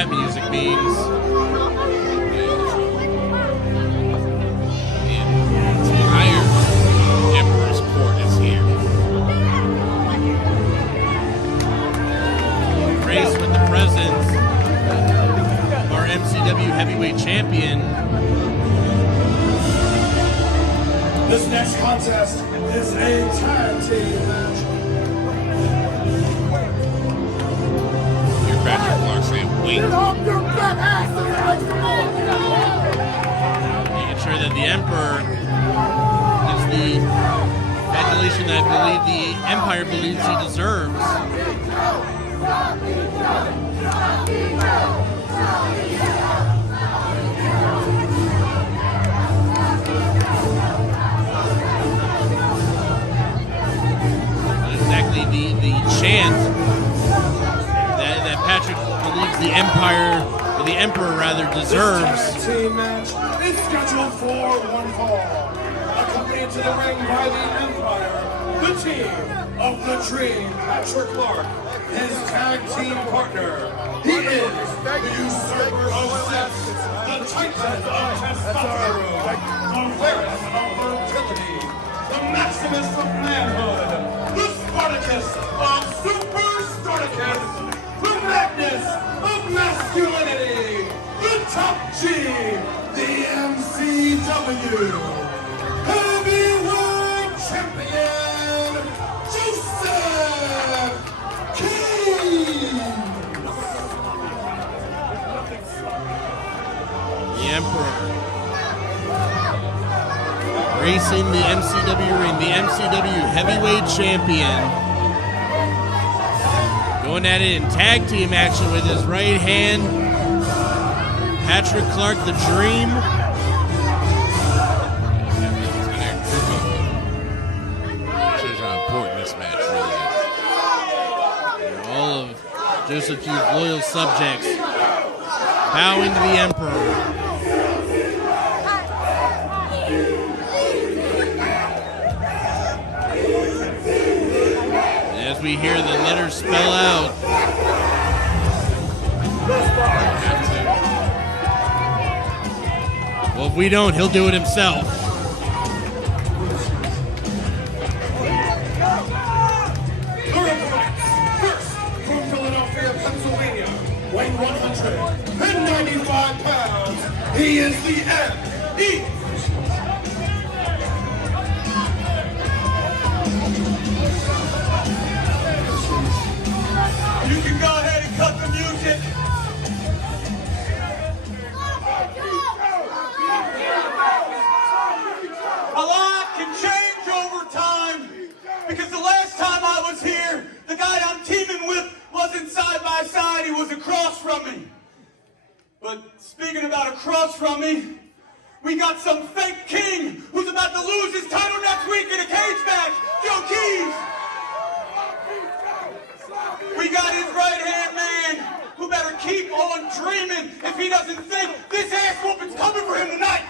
that music means. The entire Emperor's Court is here. Graced with the presence of our MCW Heavyweight Champion. This next contest is a tag team match. Your Patrick Clark saying, wait. Making sure that the Emperor gives the adulation that I believe the Empire believes he deserves. Exactly the chant that Patrick believes the Empire, or the Emperor rather, deserves. This tag team match is scheduled for one fall. Accompanied to the ring by the Empire, the team of the Dream, Patrick Clark, his tag team partner. He is the usurper of sex, the titan of testosterone, the rarest of fertility, the maximus of manhood, the Spartacus of Super Spartacus, the Magnus of masculinity, the top G, the MCW Heavyweight Champion, Joseph King. The Emperor racing the MCW ring, the MCW Heavyweight Champion. Going at it in tag team action with his right hand, Patrick Clark, the Dream. Shows how important this match really is. All of Joseph Q's loyal subjects bowing to the Emperor. As we hear the letters spell out. Well, if we don't, he'll do it himself. First, from Philadelphia, Pennsylvania, weighing 195 pounds, he is the M.E. You can go ahead and cut the music. A lot can change over time, because the last time I was here, the guy I'm teaming with wasn't side by side, he was across from me. But speaking about across from me, we got some fake king who's about to lose his title next week in a cage match, Joe Keys. We got his right-hand man, who better keep on dreaming if he doesn't think this ass whooping's coming for him tonight.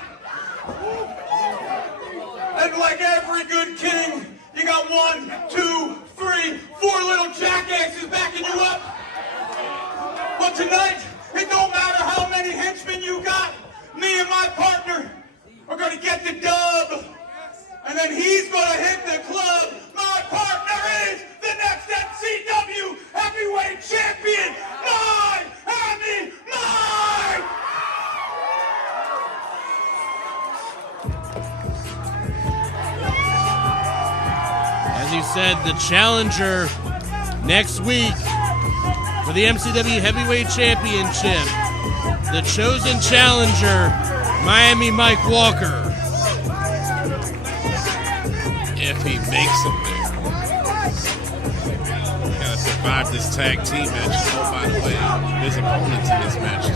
And like every good king, you got 1, 2, 3, 4 little jackasses backing you up. But tonight, it don't matter how many henchmen you got, me and my partner are gonna get the dub. And then he's gonna hit the club. My partner is the next MCW Heavyweight Champion, Miami Mike! As you said, the challenger next week for the MCW Heavyweight Championship, the chosen challenger, Miami Mike Walker. If he makes it there. Gotta survive this tag team match. Oh, by the way, there's opponents in this match too.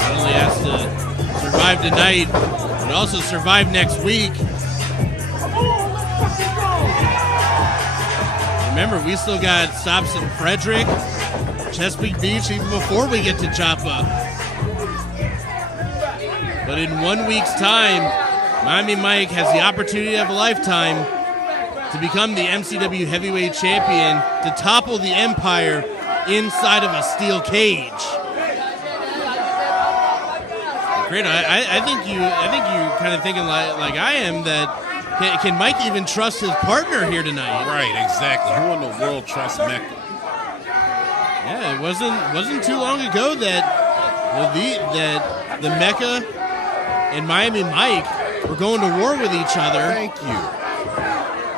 Not only has to survive tonight, but also survive next week. Remember, we still got stops in Frederick, Chesapeake Beach, even before we get to Joppa. But in 1 week's time, Miami Mike has the opportunity of a lifetime to become the MCW Heavyweight Champion, to topple the Empire inside of a steel cage. Great. I think you kind of thinking like I am, that can Mike even trust his partner here tonight? Right, exactly. Who in the world trusts MECCA? Yeah, it wasn't too long ago that the MECCA and Miami Mike were going to war with each other. Thank you.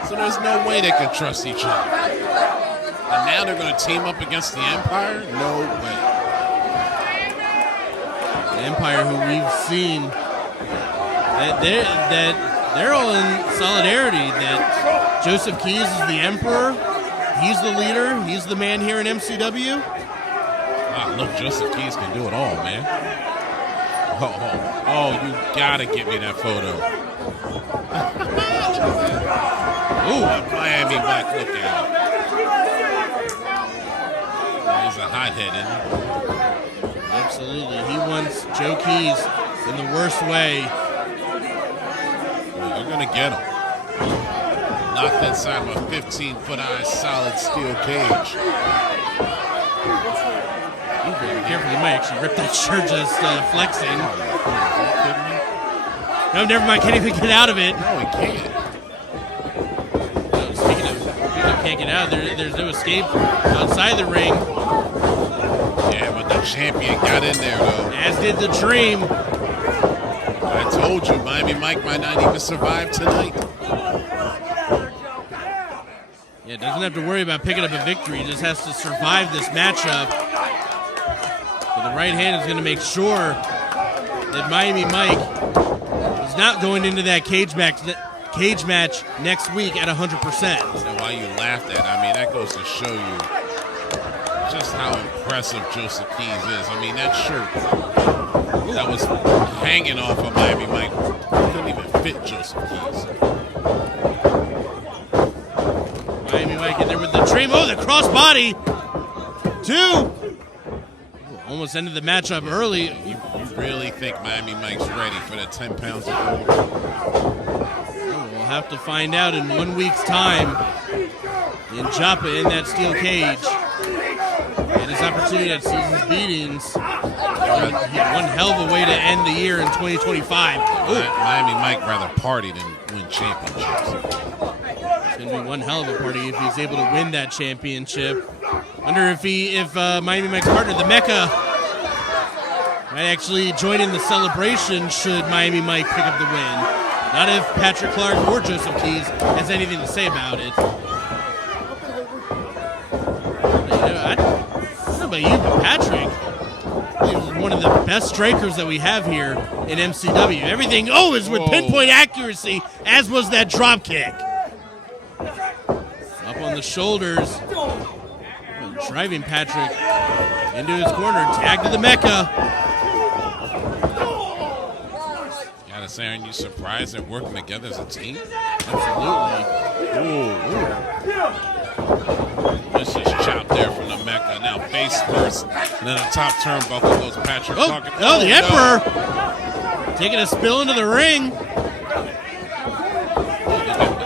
So there's no way they can trust each other. And now they're going to team up against the Empire? No way. The Empire, who we've seen, that they're all in solidarity, that Joseph Keys is the Emperor, he's the leader, he's the man here in MCW. Wow, look, Joseph Keys can do it all, man. Oh, you gotta give me that photo. Ooh, Miami Mike, look at him. He's a hothead, isn't he? Absolutely. He wants Joe Keys in the worst way. Well, you're going to get him. Locked inside of a 15-foot high solid steel cage. Be careful, you might actually rip that shirt just flexing. No, never mind. Can't even get out of it. No, he can't. Speaking of can't get out, there's no escape outside the ring. Yeah, but the champion got in there, though. As did the Dream. I told you, Miami Mike might not even survive tonight. Yeah, doesn't have to worry about picking up a victory. He just has to survive this matchup. But the right hand is going to make sure that Miami Mike is not going into that cage match next week at 100%. And why you laughed at, I mean, that goes to show you just how impressive Joseph Keys is. I mean, that shirt that was hanging off of Miami Mike couldn't even fit Joseph Keys. Miami Mike in there with the Dream. Oh, the crossbody. 2. Almost ended the matchup early. You really think Miami Mike's ready for the 10 pounds of gold? We'll have to find out in 1 week's time. In Joppa in that steel cage. And his opportunity at season's beatings. One hell of a way to end the year in 2025. Miami Mike rather party than win championships. It's going to be one hell of a party if he's able to win that championship. Wonder if Miami Mike's partner, the MECCA, might actually join in the celebration should Miami Mike pick up the win. Not if Patrick Clark or Joseph Keys has anything to say about it. I don't know about you, but Patrick is one of the best strikers that we have here in MCW. Everything, is with pinpoint accuracy, as was that drop kick. Up on the shoulders. Driving Patrick into his corner. Tag to the MECCA. Gotta say, aren't you surprised they're working together as a team? Absolutely. Ooh. This is chopped there from the MECCA. Now face first. And then the top turnbuckle goes Patrick Clark. The Emperor. Taking a spill into the ring.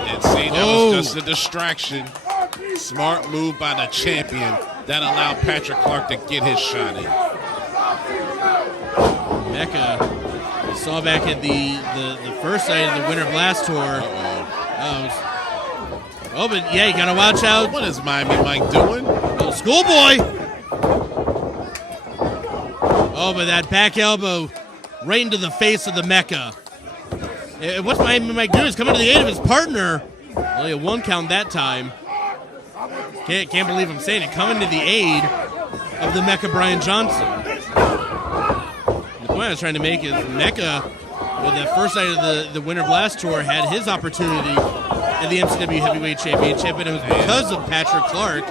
And see, that was just a distraction. Smart move by the champion that allowed Patrick Clark to get his shot in. MECCA, we saw back at the first night of the Winter Blast Tour. But yeah, you gotta watch out. What is Miami Mike doing? Schoolboy. But that back elbow right into the face of the MECCA. What's Miami Mike doing? He's coming to the aid of his partner. Only a 1 count that time. Can't believe I'm saying it. Coming to the aid of the MECCA Brian Johnson. The point I was trying to make is MECCA, with that first night of the Winter Blast Tour, had his opportunity at the MCW Heavyweight Championship, and it was because of Patrick Clark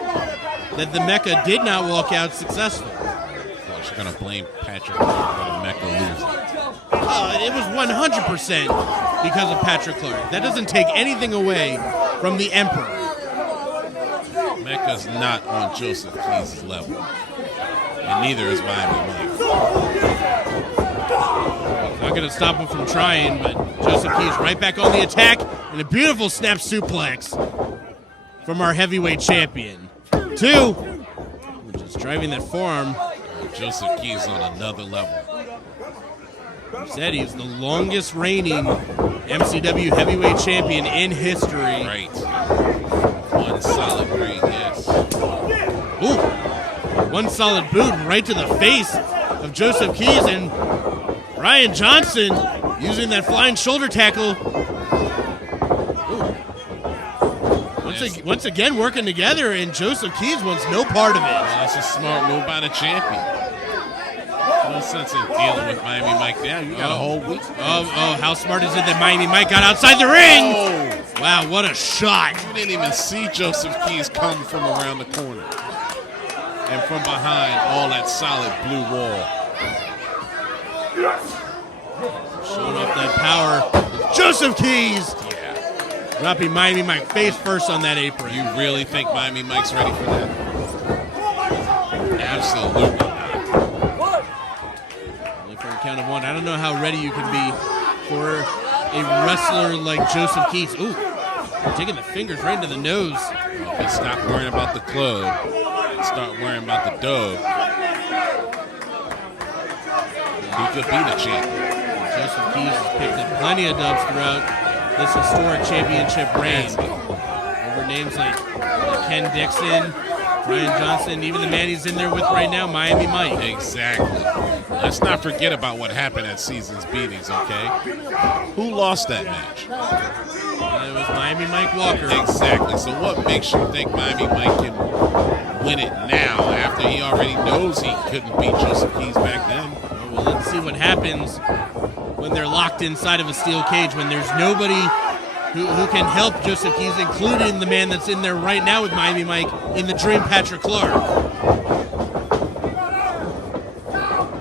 that the MECCA did not walk out successful. Well, she's going to blame Patrick Clark for the MECCA losing. It was 100% because of Patrick Clark. That doesn't take anything away from the Emperor. MECCA's not on Joseph Keys' level, and neither is Miami Mike. Not going to stop him from trying, but Joseph Keys right back on the attack, and a beautiful snap suplex from our heavyweight champion. 2, just driving that forearm. Joseph Keys on another level. He said he's the longest reigning MCW heavyweight champion in history. Right. One solid reign, yes. Ooh. One solid boot right to the face of Joseph Keys, and Brian Johnson using that flying shoulder tackle. Once again working together, and Joseph Keys wants no part of it. Well, that's a smart move by the champion. No sense in dealing with Miami Mike now. You got a whole week. Oh, how smart is it that Miami Mike got outside the ring? Oh. Wow, what a shot. You didn't even see Joseph Keys come from around the corner. And from behind all that solid blue wall. Showing off that power. Joseph Keys. Yeah. Dropping Miami Mike face first on that apron. You really think Miami Mike's ready for that? Absolutely not. Only for a count of 1. I don't know how ready you can be for a wrestler like Joseph Keys. Ooh, taking the fingers right into the nose. Well, if he stopped worrying about the club and start worrying about the dub, he could be the champion. Joseph Keys has picked up plenty of dubs throughout this historic championship reign over names like Ken Dixon, Brian Johnson, even the man he's in there with right now, Miami Mike. Exactly. Let's not forget about what happened at Season's Beatings, okay? Who lost that match? It was Miami Mike Walker. Exactly. So what makes you think Miami Mike can win it now after he already knows he couldn't beat Joseph Keys back then? Well, let's see what happens when they're locked inside of a steel cage, when there's nobody who can help Joseph Keys, including the man that's in there right now with Miami Mike in the Dream, Patrick Clark.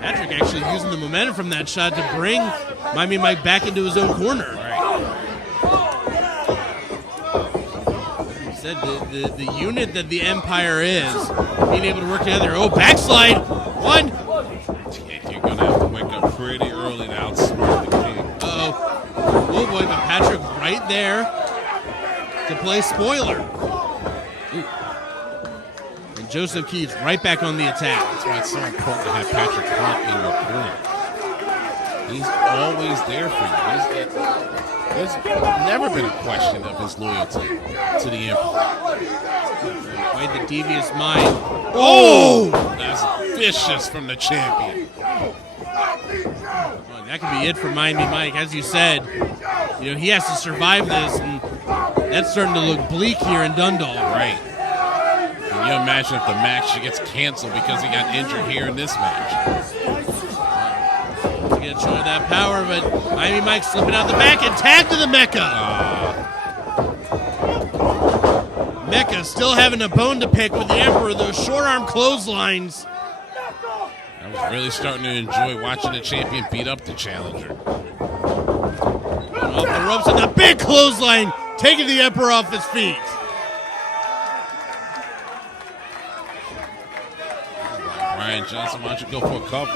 Patrick actually using the momentum from that shot to bring Miami Mike back into his own corner. He said the unit that the Empire is, being able to work together. Oh, backslide. 1. You're going to have to wake up pretty early to outsmart the king. Uh-oh. Oh, boy, but Patrick right there to play spoiler. Ooh. And Joseph Keys right back on the attack. That's why it's so important to have Patrick Clark in your corner. He's always there for you. There's never been a question of his loyalty to the Emperor. Quite the devious mind. Oh! That's vicious from the champion. Well, that could be it for Miami Mike. As you said, he has to survive this, and that's starting to look bleak here in Dundalk. Right. Can you imagine if the match gets canceled because he got injured here in this match? Again, showing that power, but Miami Mike slipping out the back and tag to the MECCA. MECCA still having a bone to pick with the Emperor, those short arm clotheslines. I was really starting to enjoy watching the champion beat up the challenger. Off the ropes and a big clothesline, taking the Emperor off his feet. Brian Johnson, why don't you go for a cover?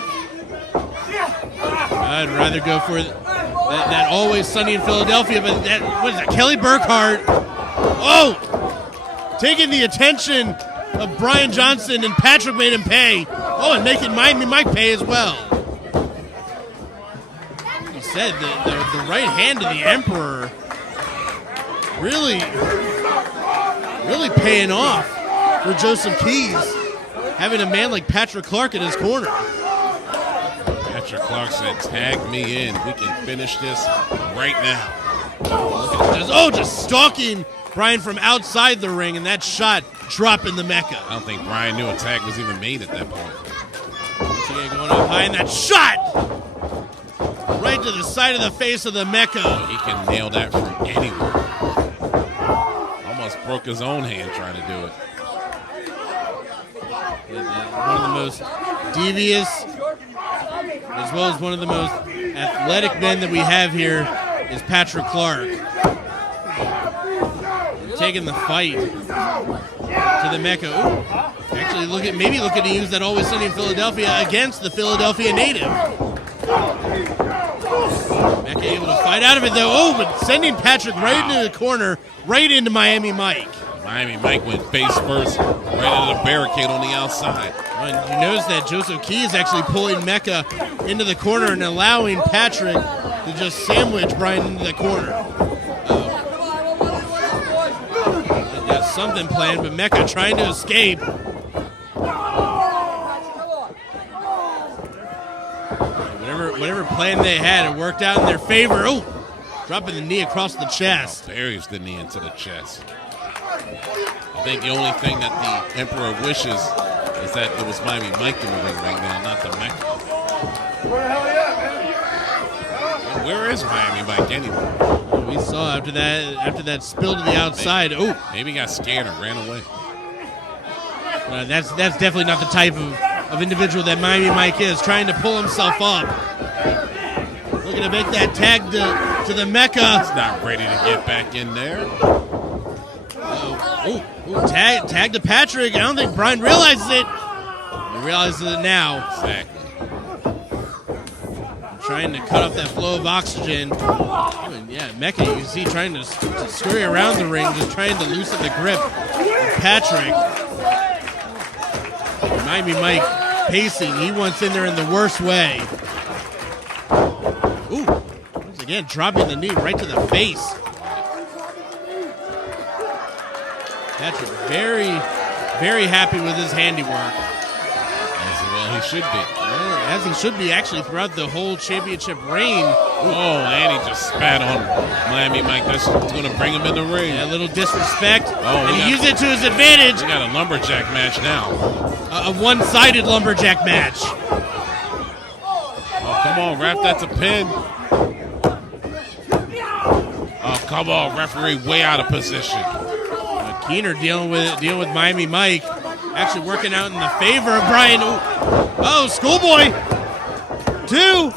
I'd rather go for that Always Sunny in Philadelphia, but what is that, Kelly Burkhart? Oh! Taking the attention of Brian Johnson, and Patrick made him pay. Oh, and making Miami Mike pay as well. He said the right hand of the Emperor really paying off for Joseph Keys, having a man like Patrick Clark in his corner. Patrick Clark said, tag me in. We can finish this right now. Oh, just stalking Brian from outside the ring, and that shot dropping the MECCA. I don't think Brian knew a tag was even made at that point. Going up high, and that shot right to the side of the face of the MECCA. He can nail that from anywhere. Almost broke his own hand trying to do it. One of the most devious, as well as one of the most athletic men that we have here is Patrick Clark. Taking the fight to the MECCA. Ooh. Actually, maybe looking to use that Always Sunny in Philadelphia against the Philadelphia native. MECCA able to fight out of it, though. Oh, but sending Patrick right into the corner, right into Miami Mike. Miami Mike went face first, right into the barricade on the outside. And you notice that Joseph Key is actually pulling MECCA into the corner and allowing Patrick to just sandwich Brian into the corner. They got something planned, but MECCA trying to escape. Whatever plan they had, it worked out in their favor. Oh, dropping the knee across the chest. Buries the knee into the chest. I think the only thing that the Emperor wishes is that it was Miami Mike in the ring right now, not the MECCA. Where is Miami Mike anyway? We saw after that spill to the outside. Maybe he got scared and ran away. That's definitely not the type of individual that Miami Mike is, trying to pull himself up. Looking to make that tag to the MECCA. He's not ready to get back in there. Tag to Patrick. I don't think Brian realizes it. He realizes it now. Exactly. Trying to cut off that flow of oxygen. Yeah, MECCA, you see, trying to scurry around the ring, just trying to loosen the grip of Patrick. Miami Mike pacing. He wants in there in the worst way. Once again, dropping the knee right to the face. Patrick very, very happy with his handiwork. As well he should be. As he should be, actually, throughout the whole championship reign. And he just spat on Miami Mike. That's going to bring him in the ring. Yeah, a little disrespect. And he used it to his advantage. We got a lumberjack match now. A one-sided lumberjack match. Oh, come on, ref, that's a pin. Oh, come on, referee, way out of position. Keener dealing with Miami Mike. Actually working out in the favor of Brian. Oh, schoolboy. 2.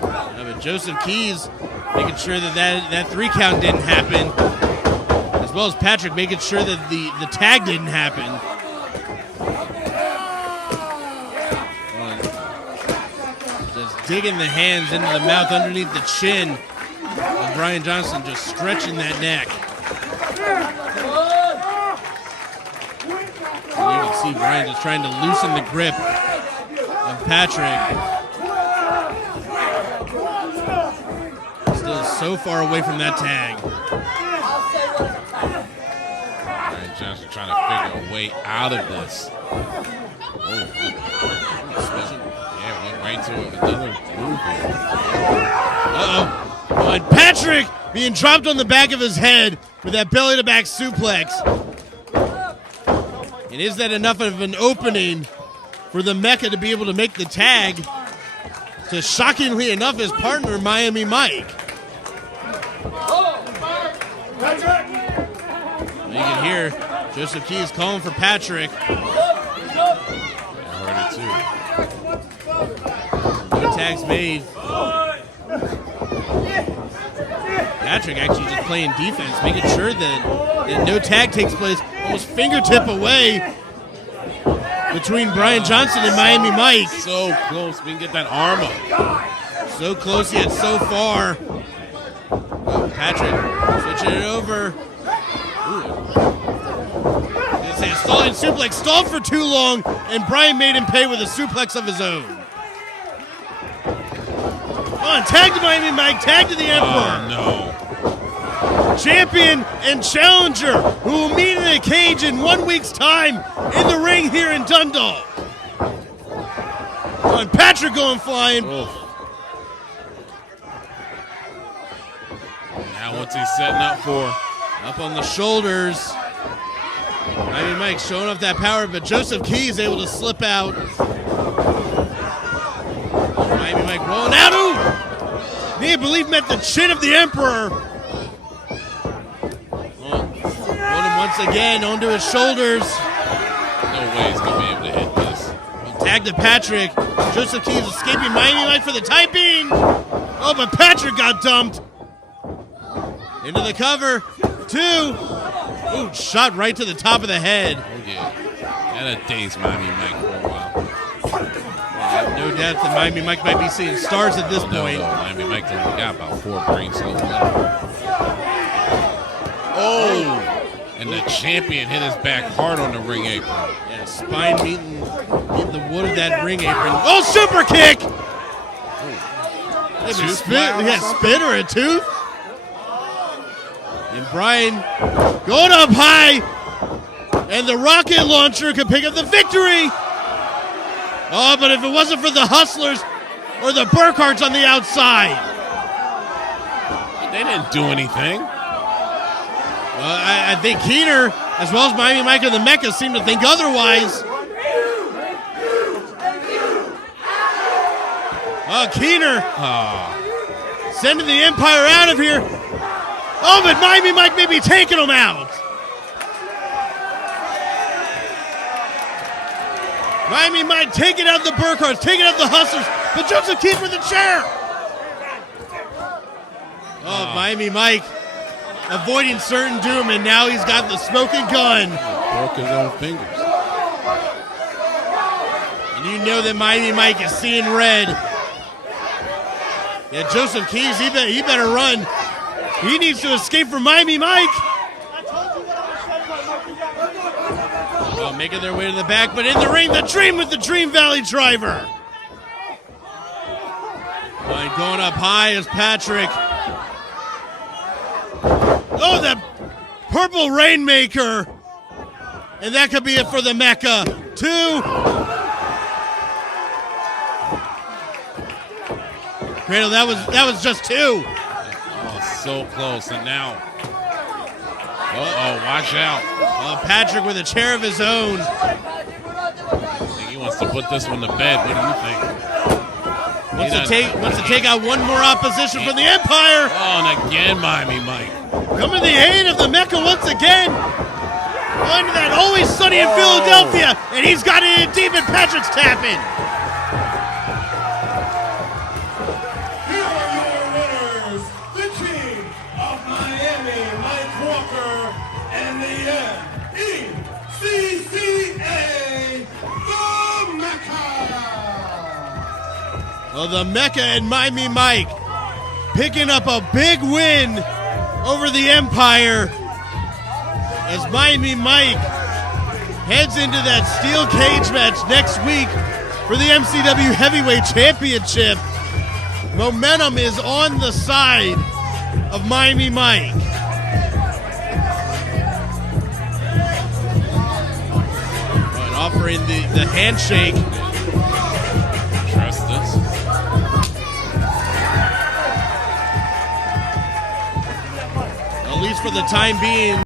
But Joseph Keys making sure that 3 count didn't happen. As well as Patrick making sure that the tag didn't happen. Just digging the hands into the mouth underneath the chin of Brian Johnson, just stretching that neck. You can see Brian just trying to loosen the grip of Patrick. Still so far away from that tag. Brian Johnson trying to figure a way out of this. Yeah, went right to another move here. And Patrick being dropped on the back of his head with that belly-to-back suplex. And is that enough of an opening for the MECCA to be able to make the tag to, shockingly enough, his partner, Miami Mike? You can hear Joseph Keys calling for Patrick. I heard it too. No tags made. Patrick actually just playing defense, making sure that no tag takes place, almost fingertip away between Brian Johnson and Miami Mike. So close, we can get that arm up. So close yet so far. Patrick switching it over. Stalling suplex, stalled for too long, and Brian made him pay with a suplex of his own. On, tag to Miami Mike, tag to the Emperor. Oh, no. Champion and challenger who will meet in a cage in 1 week's time in the ring here in Dundalk. On, Patrick going flying. Oof. Now what's he setting up for? Up on the shoulders. Miami Mike showing off that power, but Joseph Keys able to slip out. Miami Mike rolling out. Ooh! He, I believe, met the chin of the Emperor. Rolling once again onto his shoulders. No way he's going to be able to hit this. Tag to Patrick. Joseph Keys escaping Miami Mike for the time being. Oh, but Patrick got dumped. Into the cover. 2. Ooh, shot right to the top of the head. Oh, yeah. That'll daze Miami Mike for a while. No doubt that Miami Mike might be seeing stars at this point. No, Miami Mike only got about 4 brain cells left. Oh! And the champion hit his back hard on the ring apron. Yeah, spine meeting the wood of that ring apron. Oh, super kick! Maybe spit or a tooth. And Brian going up high. And the rocket launcher could pick up the victory. Oh, but if it wasn't for the Hustlers or the Burkharts on the outside. They didn't do anything. I think Keener, as well as Miami Mike and the MECCA, seem to think otherwise. Oh, Keener sending the Empire out of here. Oh, but Miami Mike may be taking him out. Miami Mike taking out the Burkharts, taking out the Hustlers, but Joseph Keith with the chair. Oh, Miami Mike avoiding certain doom, and now he's got the smoking gun. Broke his own fingers. And you know that Miami Mike is seeing red. Yeah, Joseph Keys, he better run. He needs to escape from Miami Mike. Oh, making their way to the back, but in the ring, the Dream with the Dream Valley Driver. And going up high is Patrick. Oh, that purple Rainmaker. And that could be it for the MECCA. 2. Cradle, that was just 2. Oh, so close. And now. Uh-oh, watch out. Patrick with a chair of his own. I think he wants to put this one to bed. What do you think? Wants to take out one more opposition from the Empire. Oh, and again, Miami Mike. Coming to the aid of the MECCA once again. Going to that Always Sunny in Philadelphia. And he's got it in deep, and Patrick's tapping. Here are your winners, the King of Miami, Mike Walker, and the MECCA, the MECCA. Well, the MECCA and Miami Mike picking up a big win over the Empire as Miami Mike heads into that steel cage match next week for the MCW Heavyweight Championship. Momentum is on the side of Miami Mike. And offering the handshake. Trust this. At least for the time being.